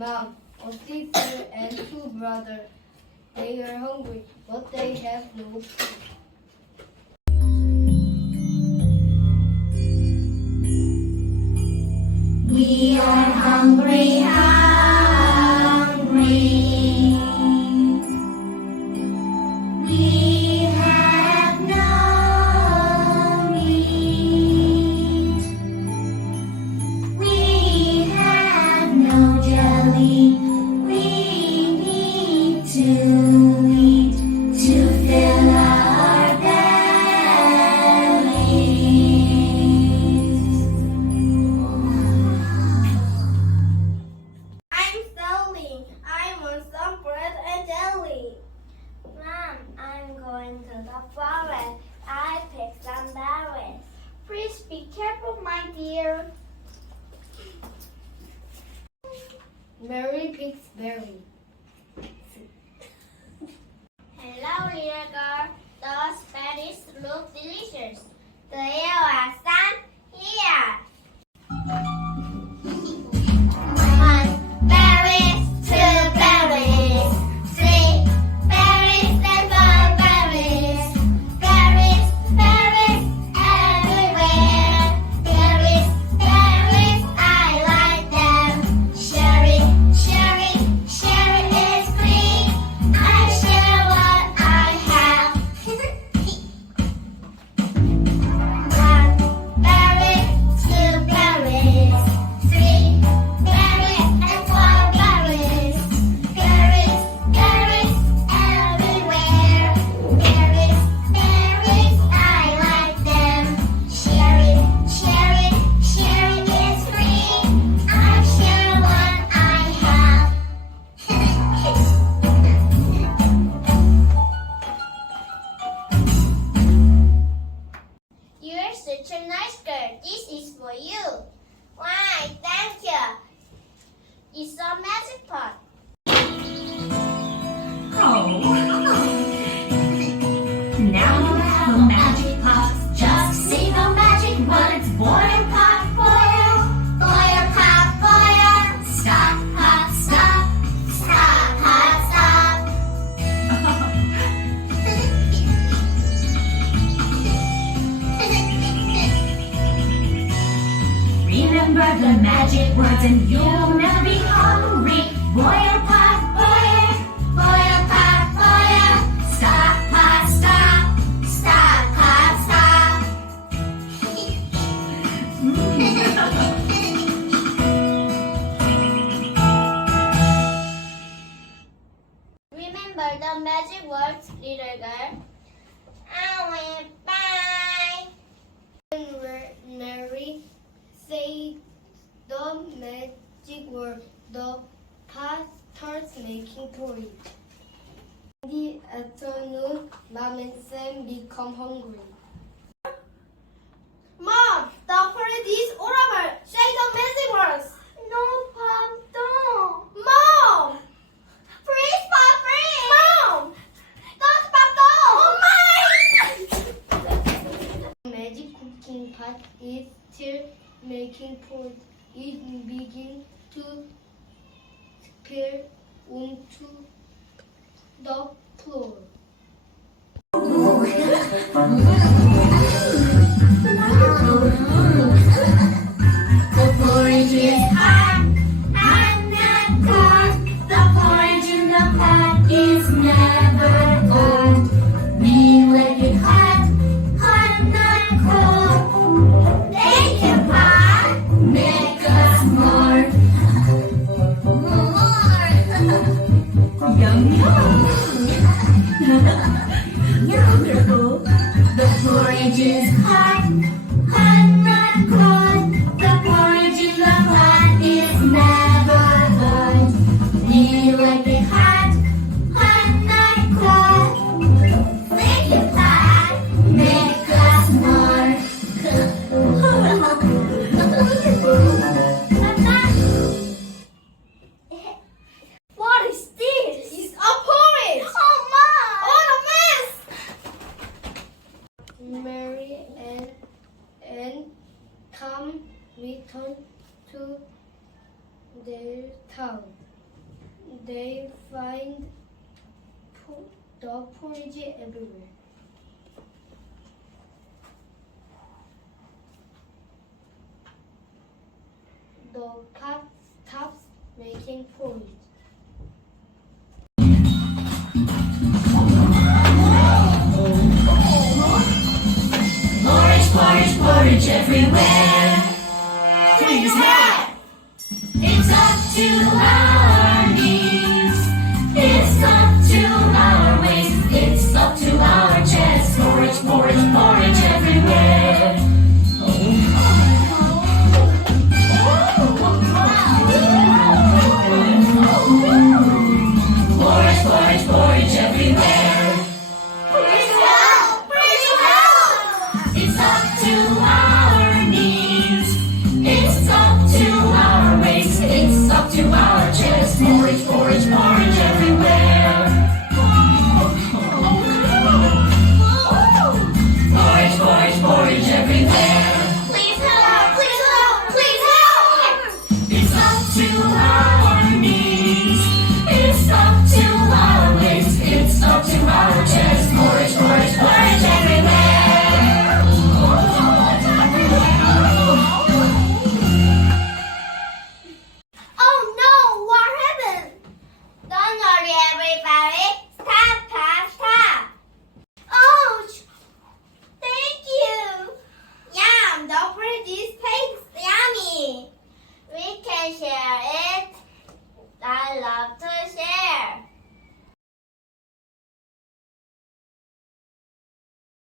Mom, a sister and two brothers. They are hungry, but they have no food. We are hungry, hungry. We have no meat. We have no jelly. We need to eat to fill our bellies. I'm starving. I want some bread and jelly. Mom, I'm going to the forest. I picked some berries. Please be careful, my dear. Mary picks berry. Hello, little girl. Those berries look delicious. Do you want some? Here. One berries, two berries, three berries and four berries. Berries, berries everywhere. Berries, berries, I like them. Sharing, sharing, sharing is free. I share what I have. One berry, two berries, three berries and four berries. Berries, berries everywhere. Berries, berries, I like them. Sharing, sharing, sharing is free. I share what I have. You're such a nice girl. This is for you. Why, thank you. It's a magic pot. Oh. Now you have a magic pot. Just say the magic words. Boil, pot, boil. Boil, pot, boil. Stop, pot, stop. Stop, pot, stop. Remember the magic words and you'll never be hungry. Boil, pot, boil. Boil, pot, boil. Stop, pot, stop. Stop, pot, stop. Remember the magic words, little girl. I will bye. When Mary said the magic word, the pot starts making porridge. In the afternoon, Mom and Sam become hungry. Mom, the porridge is horrible. Say the magic words. No, Pop, don't. Mom! Please, Pop, please. Mom! Don't, Pop, don't. Oh, my! Magic cooking pot is still making porridge. It begins to spill onto the floor. The porridge is hot and not cold. The porridge in the pot is never old. We like it hot, hot, not cold. Thank you, Pot. Make us more. Yum, yum. Yum. The porridge is hot, hot, not cold. The porridge in the pot is never old. We like it hot, hot, not cold. Thank you, Pot. Make us more. What is this? It's a porridge. Oh, my! What a mess! Mary and Tom return to their town. They find the porridge everywhere. The cat stops making porridge. Porridge, porridge, porridge everywhere. Please help! It's up to us!